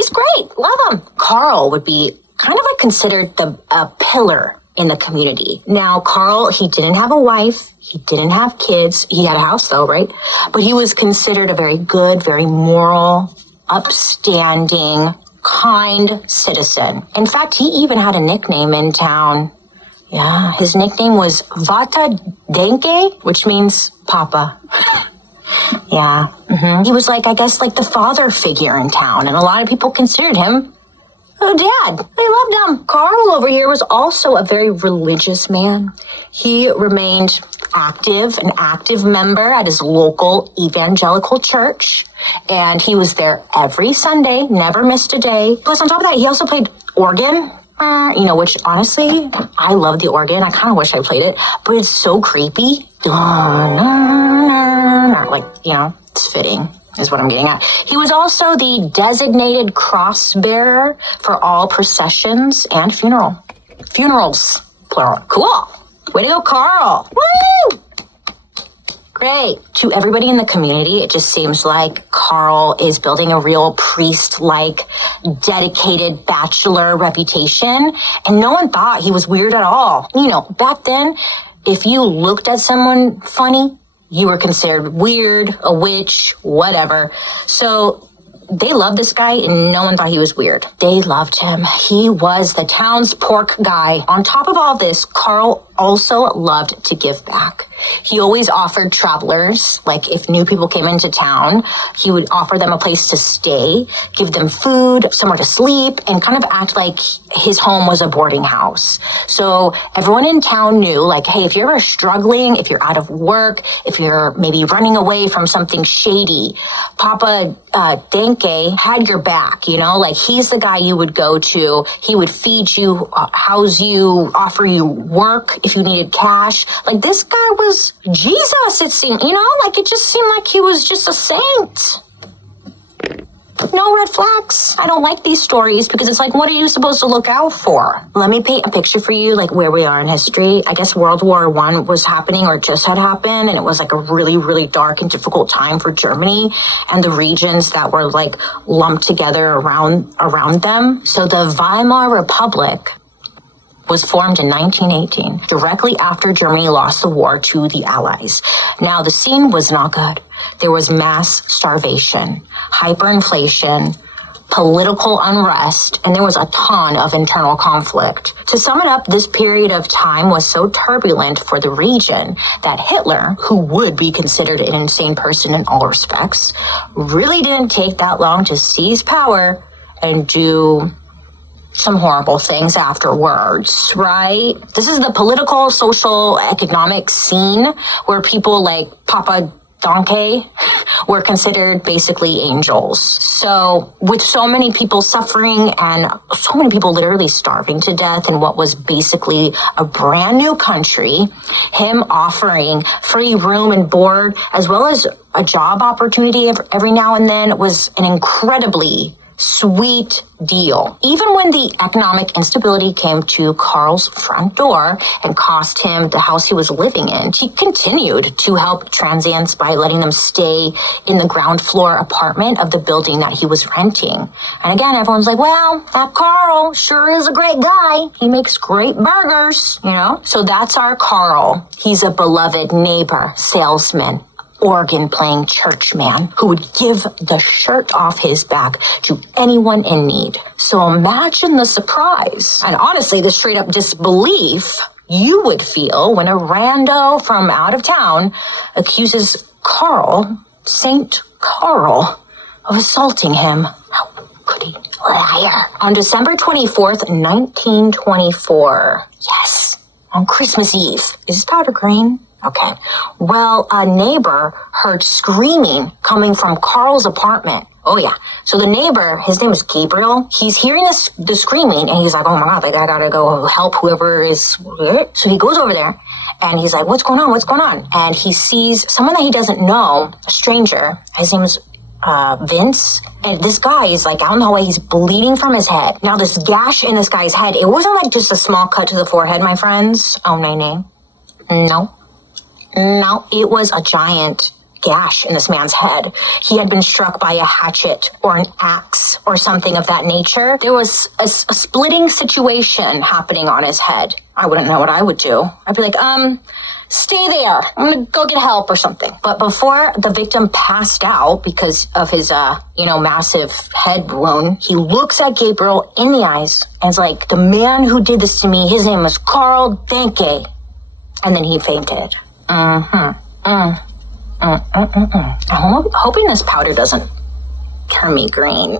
He's great. Love him. Carl would be kind of like considered a pillar in the community. Now, Carl, he didn't have a wife. He didn't have kids. He had a house though, right? But he was considered a very good, very moral, upstanding, kind citizen. In fact, he even had a nickname in town. Yeah, his nickname was Vata Denke, which means Papa. Yeah. He was like, I guess, like the father figure in town, and a lot of people considered him a dad. They loved him. Carl over here was also a very religious man. He remained an active member at his local evangelical church, and he was there every Sunday, never missed a day. Plus, on top of that, he also played organ. Which honestly, I love the organ. I kind of wish I played it, but it's so creepy. Like, it's fitting is what I'm getting at. He was also the designated cross bearer for all processions and funerals, plural. Cool. Way to go, Carl. Woo! Great. To everybody in the community, it just seems like Carl is building a real priest-like, dedicated bachelor reputation, and no one thought he was weird at all. Back then, if you looked at someone funny, you were considered weird, a witch, whatever. So they loved this guy, and no one thought he was weird. They loved him. He was the town's pork guy. On top of all this, Carl also loved to give back. He always offered travelers, like if new people came into town, he would offer them a place to stay, give them food, somewhere to sleep, and kind of act like his home was a boarding house. So everyone in town knew, like, hey, if you're ever struggling, if you're out of work, if you're maybe running away from something shady, Papa Denke had your back, like he's the guy you would go to. He would feed you, house you, offer you work if you needed cash. Like, this guy was Jesus, it seemed, like it just seemed like he was just a saint. No red flags. I don't like these stories because it's like, what are you supposed to look out for? Let me paint a picture for you, like where we are in history. I guess World War I was happening or just had happened, and it was like a really, really dark and difficult time for Germany and the regions that were like lumped together around them. So the Weimar Republic was formed in 1918, directly after Germany lost the war to the Allies. Now, the scene was not good. There was mass starvation, hyperinflation, political unrest, and there was a ton of internal conflict. To sum it up, this period of time was so turbulent for the region that Hitler, who would be considered an insane person in all respects, really didn't take that long to seize power and do some horrible things afterwards, right? This is the political, social, economic scene where people like Papa Denke were considered basically angels. So with so many people suffering and so many people literally starving to death in what was basically a brand new country, him offering free room and board as well as a job opportunity every now and then was an incredibly sweet deal. Even when the economic instability came to Carl's front door and cost him the house he was living in, he continued to help transients by letting them stay in the ground floor apartment of the building that he was renting. And again, everyone's like, well, that Carl sure is a great guy. He makes great burgers, So that's our Carl. He's a beloved neighbor, salesman, organ-playing churchman who would give the shirt off his back to anyone in need. So imagine the surprise and honestly the straight-up disbelief you would feel when a rando from out of town accuses Saint Carl, of assaulting him. How could he? Liar. On December 24th, 1924. Yes, on Christmas Eve. Is this powder green? Okay. Well, a neighbor heard screaming coming from Carl's apartment. Oh, yeah. So the neighbor, his name is Gabriel. He's hearing the screaming, and he's like, oh, my God, I gotta go help whoever is. So he goes over there, and he's like, what's going on? What's going on? And he sees someone that he doesn't know, a stranger. His name is Vince. And this guy is like out in the hallway. He's bleeding from his head. Now, this gash in this guy's head, it wasn't like just a small cut to the forehead, my friends. Oh, nay. No, it was a giant gash in this man's head. He had been struck by a hatchet or an axe or something of that nature. There was a splitting situation happening on his head. I wouldn't know what I would do. I'd be like, stay there. I'm going to go get help or something. But before the victim passed out because of his, massive head wound, he looks at Gabriel in the eyes and is like, the man who did this to me, his name was Carl Denke. And then he fainted. I'm hoping this powder doesn't turn me green.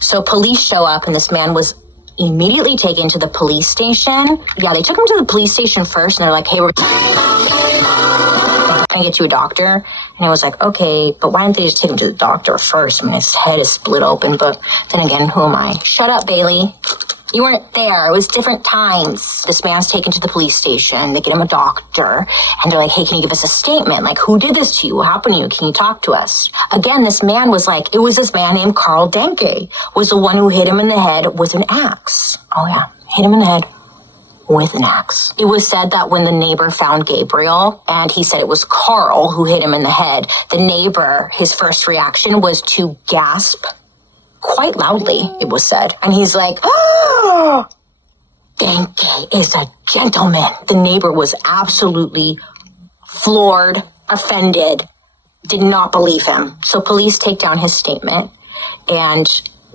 So police show up and this man was immediately taken to the police station. Yeah, they took him to the police station first and they're like, hey, we're trying to get you a doctor. And I was like, okay, but why didn't they just take him to the doctor first? I mean, his head is split open, but then again, who am I? Shut up, Bailey. You weren't there. It was different times. This man's taken to the police station. They get him a doctor. And they're like, hey, can you give us a statement? Like, who did this to you? What happened to you? Can you talk to us? Again, this man was like, it was this man named Carl Denke was the one who hit him in the head with an axe. Oh, yeah. Hit him in the head with an axe. It was said that when the neighbor found Gabriel, and he said it was Carl who hit him in the head, the neighbor, his first reaction was to gasp quite loudly, it was said. And he's like, oh, Denke is a gentleman. The neighbor was absolutely floored, offended, did not believe him. So police take down his statement. And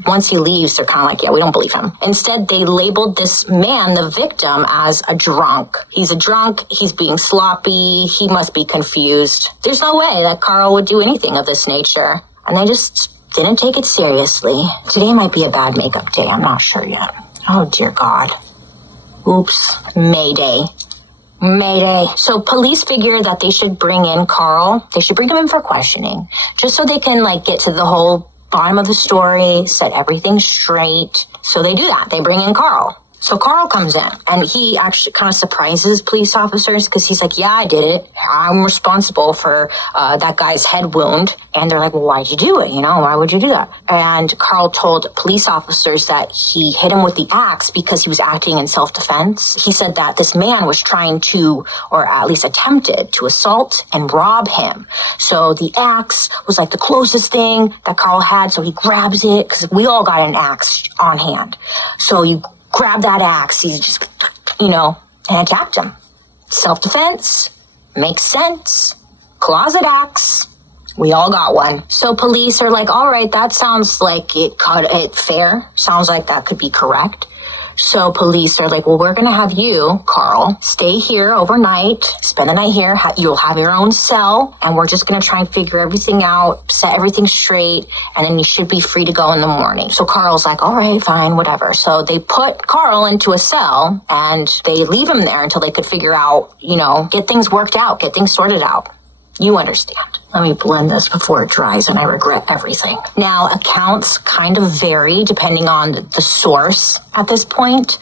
once he leaves, they're kind of like, yeah, we don't believe him. Instead, they labeled this man, the victim, as a drunk. He's a drunk. He's being sloppy. He must be confused. There's no way that Carl would do anything of this nature. And they just didn't take it seriously. Today might be a bad makeup day. I'm not sure yet. Oh, dear God. Oops. Mayday. Mayday. So police figure that they should bring in Carl. They should bring him in for questioning, just so they can, get to the whole bottom of the story, set everything straight. So they do that. They bring in Carl. So Carl comes in, and he actually kind of surprises police officers because he's like, yeah, I did it. I'm responsible for that guy's head wound. And they're like, well, why'd you do it? Why would you do that? And Carl told police officers that he hit him with the axe because he was acting in self-defense. He said that this man was trying to, or at least attempted to, assault and rob him. So the axe was the closest thing that Carl had. So he grabs it because we all got an axe on hand. So you grab that axe, he just, and attacked him. Self-defense, makes sense. Closet axe, we all got one. So police are like, all right, that sounds like it fair. Sounds like that could be correct. So police are like, well, we're going to have you, Carl, stay here overnight, spend the night here. You'll have your own cell, and we're just going to try and figure everything out, set everything straight, and then you should be free to go in the morning. So Carl's like, all right, fine, whatever. So they put Carl into a cell, and they leave him there until they could figure out, get things worked out, get things sorted out. You understand. Let me blend this before it dries and I regret everything. Now, accounts kind of vary depending on the source at this point.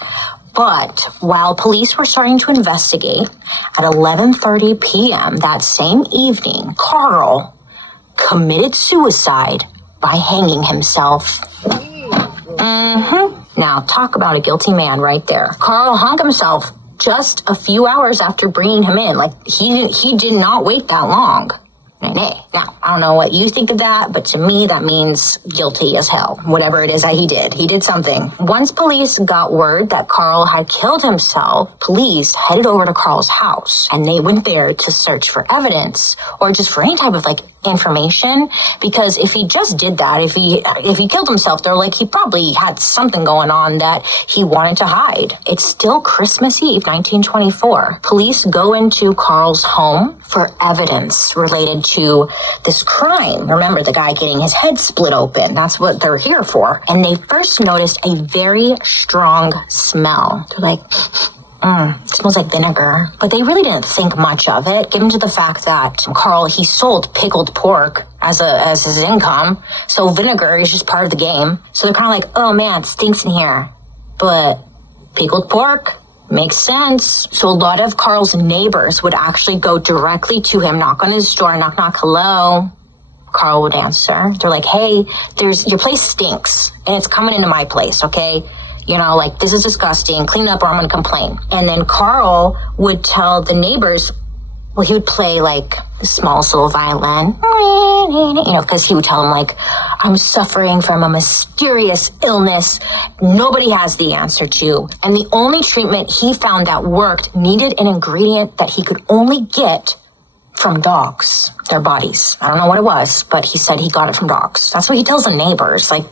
But while police were starting to investigate, at 11:30 p.m. that same evening, Carl committed suicide by hanging himself. Now, talk about a guilty man right there. Carl hung himself just a few hours after bringing him in. He did not wait that long. Nay. Now, I don't know what you think of that, but to me, that means guilty as hell. Whatever it is that he did something. Once police got word that Carl had killed himself, police headed over to Carl's house, and they went there to search for evidence or just for any type of information, because if he just did that, if he killed himself, they're like, he probably had something going on that he wanted to hide. It's still Christmas Eve, 1924. Police go into Carl's home for evidence related to this crime. Remember, the guy getting his head split open. That's what they're here for. And they first noticed a very strong smell. They're like, it smells like vinegar. But they really didn't think much of it, given to the fact that Carl, he sold pickled pork as his income. So vinegar is just part of the game. So they're kind of like, oh man, it stinks in here. But pickled pork makes sense. So a lot of Carl's neighbors would actually go directly to him, knock on his door, knock, knock, hello. Carl would answer. They're like, hey, your place stinks and it's coming into my place, okay? This is disgusting. Clean up or I'm going to complain. And then Carl would tell the neighbors Well, he would play like the smallest little violin, because he would tell him like, I'm suffering from a mysterious illness nobody has the answer to. And the only treatment he found that worked needed an ingredient that he could only get from dogs, their bodies. I don't know what it was, but he said he got it from dogs. That's what he tells the neighbors. Like,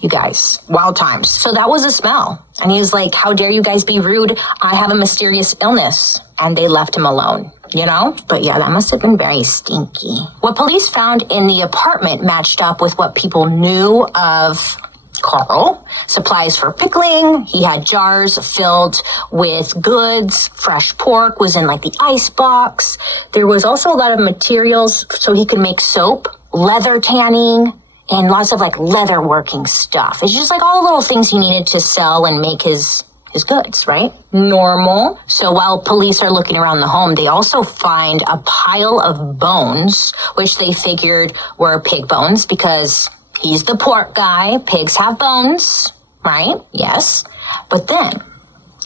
you guys, wild times. So that was the smell. And he was like, how dare you guys be rude? I have a mysterious illness. And they left him alone, But yeah, that must have been very stinky. What police found in the apartment matched up with what people knew of Carl. Supplies for pickling. He had jars filled with goods. Fresh pork was in like the ice box. There was also a lot of materials so he could make soap, leather tanning, and lots of like leather working stuff. It's just like all the little things he needed to sell and make his goods, right? Normal. So while police are looking around the home, they also find a pile of bones, which they figured were pig bones because he's the pork guy. Pigs have bones, right? Yes. But then,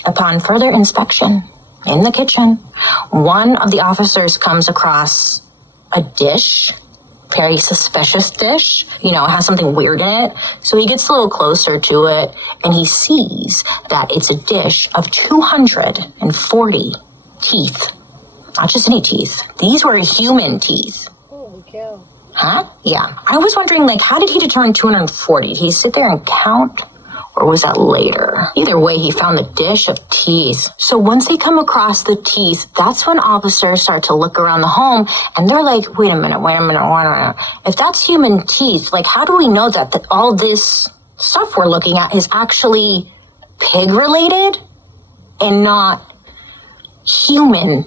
upon further inspection in the kitchen, one of the officers comes across a dish, very suspicious dish, it has something weird in it. So he gets a little closer to it and he sees that it's a dish of 240 teeth. Not just any teeth. These were human teeth. Holy cow. Huh? Yeah. I was wondering, how did he determine 240? Did he sit there and count? Or was that later? Either way, he found the dish of teeth. So once they come across the teeth, that's when officers start to look around the home and they're like, wait a minute. If that's human teeth, how do we know that all this stuff we're looking at is actually pig related and not human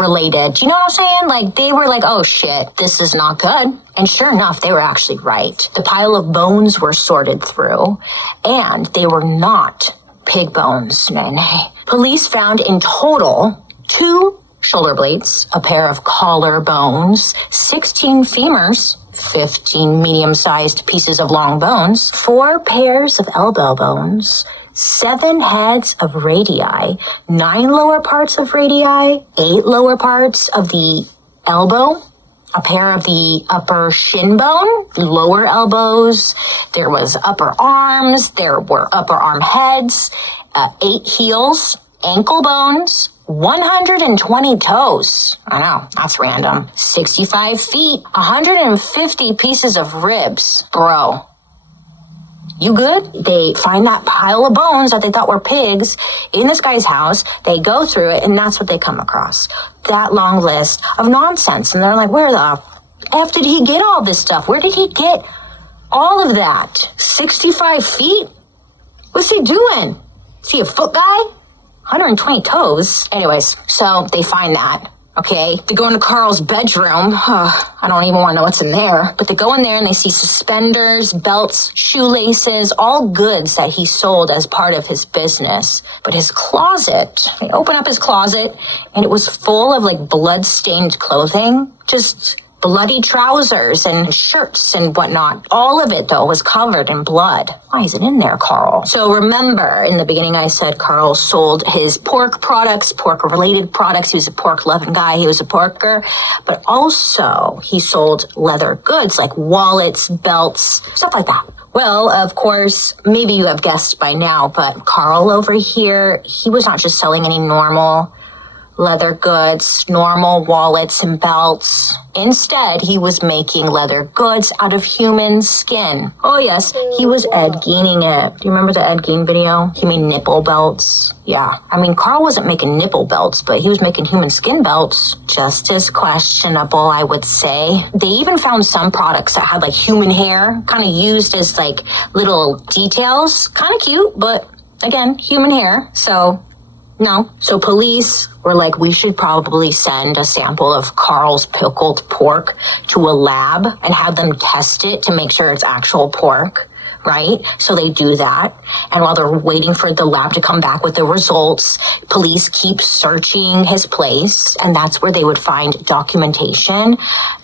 related? Do you know what I'm saying? They were like, oh shit, this is not good. And sure enough, they were actually right. The pile of bones were sorted through and they were not pig bones. Nay. Police found in total 2 shoulder blades, a pair of collar bones, 16 femurs, 15 medium-sized pieces of long bones, 4 pairs of elbow bones, 7 heads of radii, 9 lower parts of radii, 8 lower parts of the elbow, a pair of the upper shin bone, lower elbows. There was upper arms. There were upper arm heads, 8 heels, ankle bones, 120 toes. I know, that's random. 65 feet, 150 pieces of ribs. Bro. You good? They find that pile of bones that they thought were pigs in this guy's house. They go through it, and that's what they come across. That long list of nonsense. And they're like, where the F did he get all this stuff? Where did he get all of that? 65 feet? What's he doing? Is he a foot guy? 120 toes? Anyways, so they find that. Okay, they go into Carl's bedroom. I don't even want to know what's in there. But they go in there and they see suspenders, belts, shoelaces, all goods that he sold as part of his business. But his closet, they open up his closet and it was full of blood-stained clothing. Just bloody trousers and shirts and whatnot. All of it, though, was covered in blood. Why is it in there, Carl? So remember, in the beginning I said Carl sold his pork products, pork-related products. He was a pork-loving guy. He was a porker. But also, he sold leather goods like wallets, belts, stuff like that. Well, of course, maybe you have guessed by now, but Carl over here, he was not just selling any normal leather goods, normal wallets and belts. Instead, he was making leather goods out of human skin. Oh yes, he was Ed Geining it. Do you remember the Ed Gein video? He made nipple belts. Yeah, Carl wasn't making nipple belts, but he was making human skin belts. Just as questionable, I would say. They even found some products that had human hair, kind of used as little details. Kind of cute, but again, human hair. So no. So police were like, we should probably send a sample of Carl's pickled pork to a lab and have them test it to make sure it's actual pork, right? So they do that. And while they're waiting for the lab to come back with the results, police keep searching his place. And that's where they would find documentation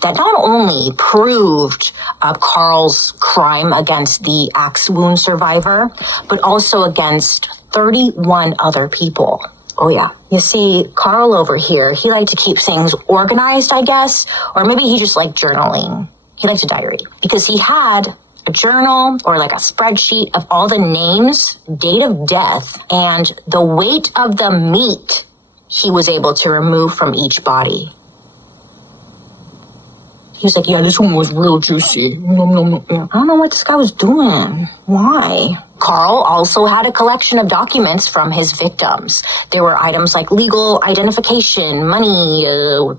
that not only proved Carl's crime against the axe wound survivor, but also against 31 other people. Oh, yeah. You see, Carl over here, he liked to keep things organized, I guess, or maybe he just liked journaling. He liked a diary because he had a journal or like a spreadsheet of all the names, date of death, and the weight of the meat he was able to remove from each body. He was like, yeah, this one was real juicy. Nom, nom, nom. I don't know what this guy was doing. Why? Carl also had a collection of documents from his victims. There were items like legal identification, money,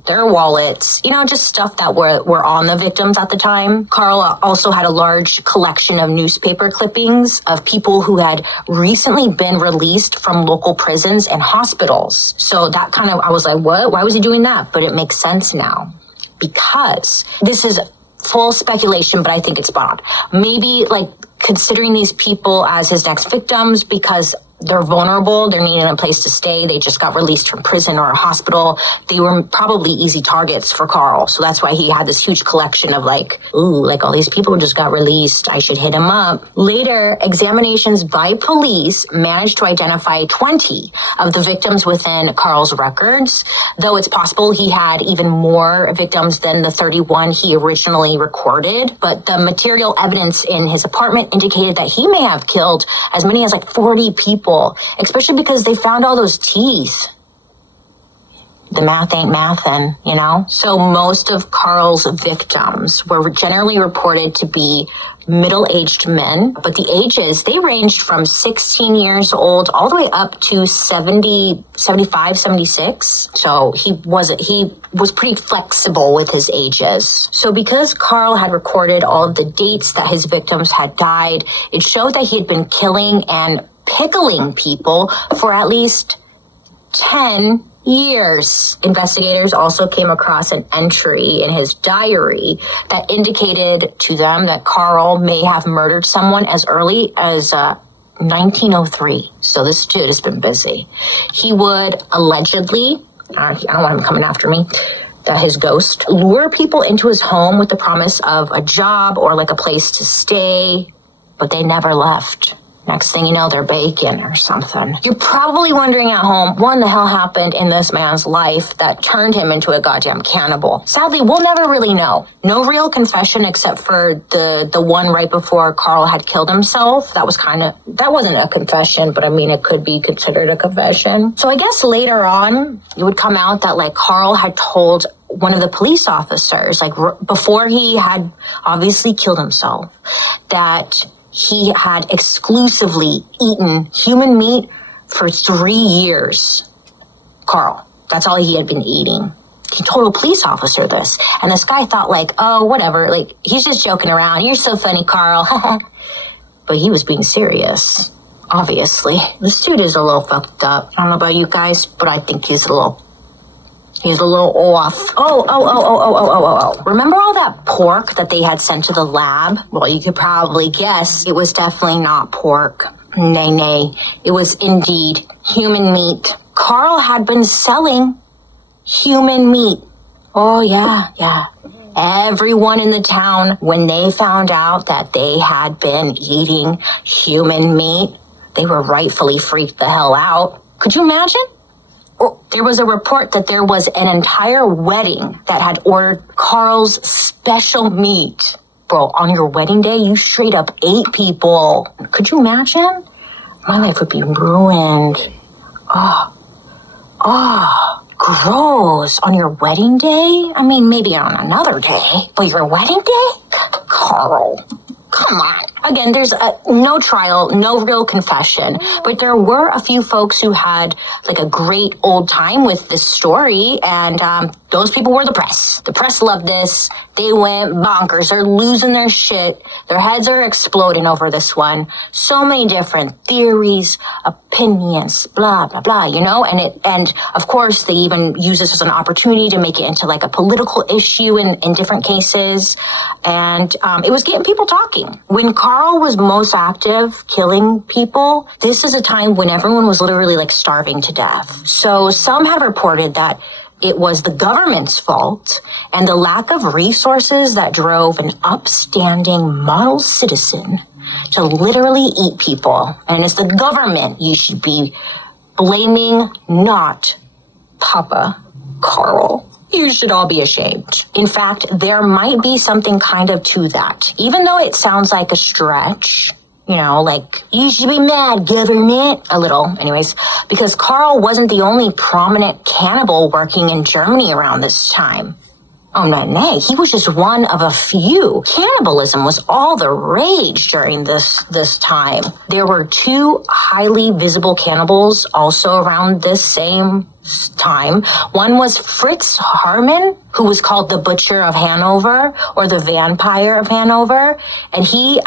their wallets, just stuff that were on the victims at the time. Carl also had a large collection of newspaper clippings of people who had recently been released from local prisons and hospitals. So that I was like, what? Why was he doing that? But it makes sense now. Because this is full speculation, but I think it's spot on. Maybe considering these people as his next victims because they're vulnerable, they're needing a place to stay, they just got released from prison or a hospital. They were probably easy targets for Carl. So that's why he had this huge collection of all these people just got released, I should hit him up. Later, examinations by police managed to identify 20 of the victims within Carl's records, though it's possible he had even more victims than the 31 he originally recorded. But the material evidence in his apartment indicated that he may have killed as many as 40 people. Especially because they found all those teeth. The math ain't mathin', So most of Carl's victims were generally reported to be middle-aged men, but the ages, they ranged from 16 years old all the way up to 70, 75, 76. So he was pretty flexible with his ages. So because Carl had recorded all of the dates that his victims had died, it showed that he had been killing and pickling people for at least 10 years. Investigators also came across an entry in his diary that indicated to them that Carl may have murdered someone as early as 1903. So this dude has been busy. He would allegedly, I don't want him coming after me, that his ghost lure people into his home with the promise of a job or a place to stay, but they never left. Next thing you know, they're baking or something. You're probably wondering at home, what in the hell happened in this man's life that turned him into a goddamn cannibal? Sadly, we'll never really know. No real confession except for the one right before Carl had killed himself. That wasn't a confession, but it could be considered a confession. So I guess later on, it would come out that Carl had told one of the police officers, before he had obviously killed himself, that he had exclusively eaten human meat for 3 years. Carl, that's all he had been eating. He told a police officer this, and this guy thought oh, whatever, he's just joking around. You're so funny, Carl. But he was being serious, obviously. This dude is a little fucked up. I don't know about you guys, but I think he's a little off. Oh. Remember all that pork that they had sent to the lab? Well, you could probably guess it was definitely not pork. Nay. It was indeed human meat. Carl had been selling human meat. Oh, yeah. Everyone in the town, when they found out that they had been eating human meat, they were rightfully freaked the hell out. Could you imagine? There was a report that there was an entire wedding that had ordered Carl's special meat. Bro, on your wedding day, you straight up ate people. Could you imagine? My life would be ruined. Gross. On your wedding day? Maybe on another day, but your wedding day? Carl. Come on. Again, there's no trial, no real confession, but there were a few folks who had a great old time with this story, and those people were the press. The press loved this. They went bonkers. They're losing their shit. Their heads are exploding over this one. So many different theories, opinions, blah, blah, blah, and of course they even use this as an opportunity to make it into a political issue in different cases, and it was getting people talking. When Carl was most active killing people, this is a time when everyone was literally starving to death. So some have reported that it was the government's fault and the lack of resources that drove an upstanding model citizen to literally eat people. And it's the government you should be blaming not Papa Carl. You should all be ashamed. In fact, there might be something kind of to that. Even though it sounds like a stretch, you know, like, you should be mad, government. A little, anyways. Because Carl wasn't the only prominent cannibal working in Germany around this time. Oh, nay, he was just one of a few. Cannibalism was all the rage during this time. There were 2 highly visible cannibals also around this same time. One was Fritz Harman, who was called the Butcher of Hanover, or the Vampire of Hanover, and he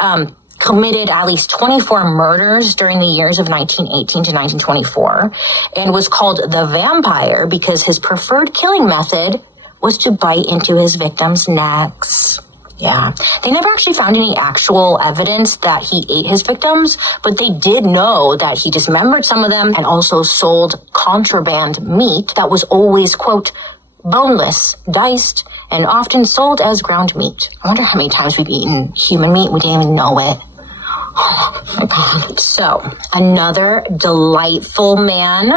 committed at least 24 murders during the years of 1918 to 1924, and was called the Vampire because his preferred killing method was to bite into his victims' necks. Yeah. They never actually found any actual evidence that he ate his victims, but they did know that he dismembered some of them and also sold contraband meat that was always, quote, boneless, diced, and often sold as ground meat. I wonder how many times we've eaten human meat. We didn't even know it. Oh my God. So, another delightful man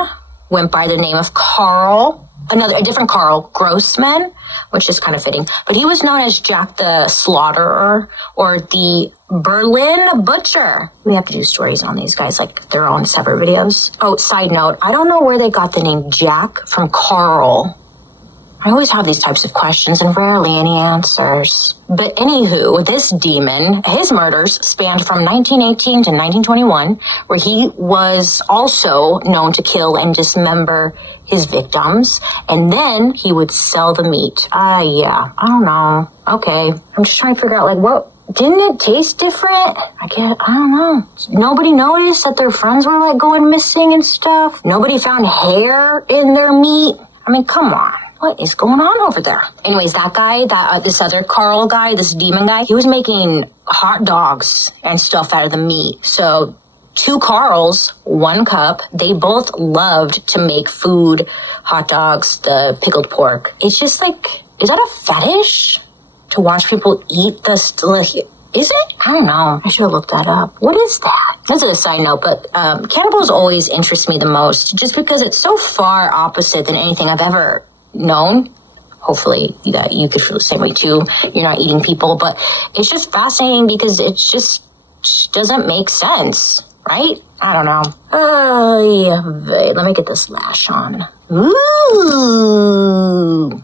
went by the name of Carl. A different Carl Grossman, which is kind of fitting. But he was known as Jack the Slaughterer or the Berlin Butcher. We have to do stories on these guys, like their own separate videos. Oh, side note, I don't know where they got the name Jack from Carl. I always have these types of questions and rarely any answers. But anywho, this demon, his murders spanned from 1918 to 1921, where he was also known to kill and dismember his victims, and then he would sell the meat. Yeah, I don't know. Okay, I'm just trying to figure out, like, what, didn't it taste different? I don't know. Nobody noticed that their friends were, like, going missing and stuff? Nobody found hair in their meat? I mean, come on. What is going on over there? Anyways, that guy, this other Carl guy, this demon guy, he was making hot dogs and stuff out of the meat. So 2 Carls, 1 cup. They both loved to make food, hot dogs, the pickled pork. It's just like, is that a fetish to watch people eat this? Is it? I don't know. I should have looked that up. What is that? That's a side note, but cannibals always interest me the most just because it's so far opposite than anything I've ever known. Hopefully that you could feel the same way too. You're not eating people, but it's just fascinating because it just doesn't make sense, right? I don't know. Let me get this lash on. Ooh.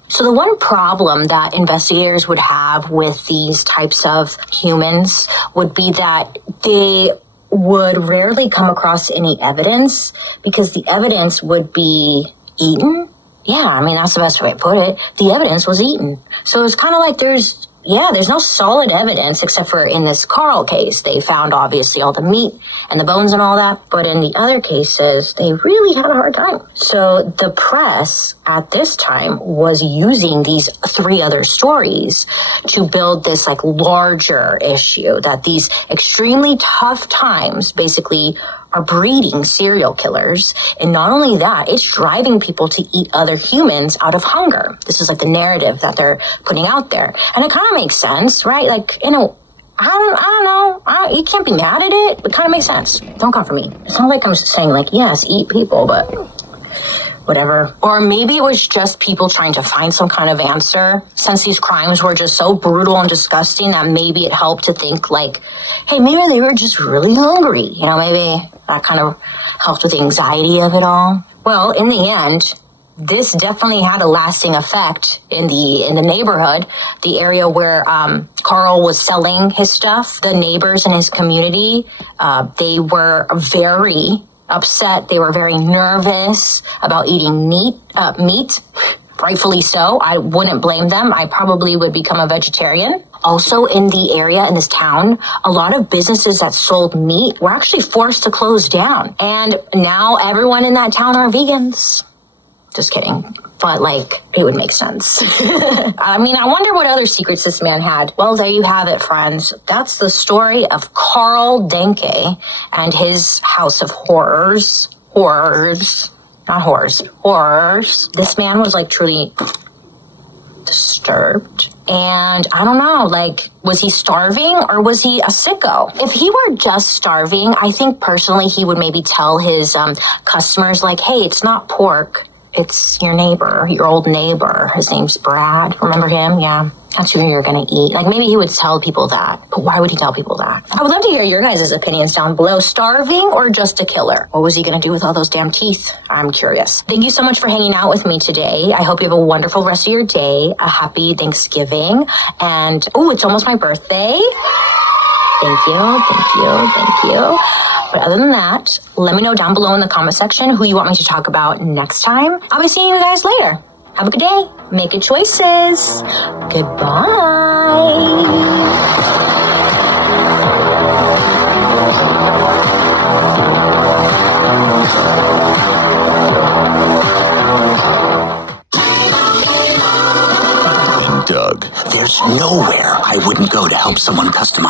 So the one problem that investigators would have with these types of humans would be that they would rarely come across any evidence because the evidence would be eaten. Yeah, I mean, that's the best way to put it. The evidence was eaten. So it's kind of like there's no solid evidence except for in this Carl case. They found obviously all the meat and the bones and all that. But in the other cases, they really had a hard time. So the press at this time was using these 3 other stories to build this like larger issue that these extremely tough times basically are breeding serial killers. And not only that, it's driving people to eat other humans out of hunger. This is like the narrative that they're putting out there. And it kind of makes sense, right? Like, you know, I don't know. You can't be mad at it. It kind of makes sense. Don't come for me. It's not like I'm saying like, yes, eat people, but whatever. Or maybe it was just people trying to find some kind of answer. Since these crimes were just so brutal and disgusting that maybe it helped to think like, hey, maybe they were just really hungry. You know, maybe that kind of helped with the anxiety of it all. Well, in the end, this definitely had a lasting effect in the neighborhood, the area where Carl was selling his stuff. The neighbors in his community, they were very upset. They were very nervous about eating meat. Rightfully so. I wouldn't blame them. I probably would become a vegetarian. Also in the area, in this town, a lot of businesses that sold meat were actually forced to close down. And now everyone in that town are vegans. Just kidding. But, like, it would make sense. I mean, I wonder what other secrets this man had. Well, there you have it, friends. That's the story of Carl Denke and his house of horrors. Horrors. Not horrors. Horrors. This man was, like, truly disturbed. And I don't know, like, was he starving or was he a sicko? If he were just starving, I think personally he would maybe tell his customers, like, hey, it's not pork. It's your neighbor, your old neighbor. His name's Brad. Remember him? Yeah. That's who you're going to eat. Like, maybe he would tell people that. But why would he tell people that? I would love to hear your guys' opinions down below. Starving or just a killer? What was he going to do with all those damn teeth? I'm curious. Thank you so much for hanging out with me today. I hope you have a wonderful rest of your day. A happy Thanksgiving. And, oh, it's almost my birthday. Thank you. But other than that, let me know down below in the comment section who you want me to talk about next time. I'll be seeing you guys later. Have a good day. Make good choices. Goodbye. Doug, there's nowhere I wouldn't go to help someone customize.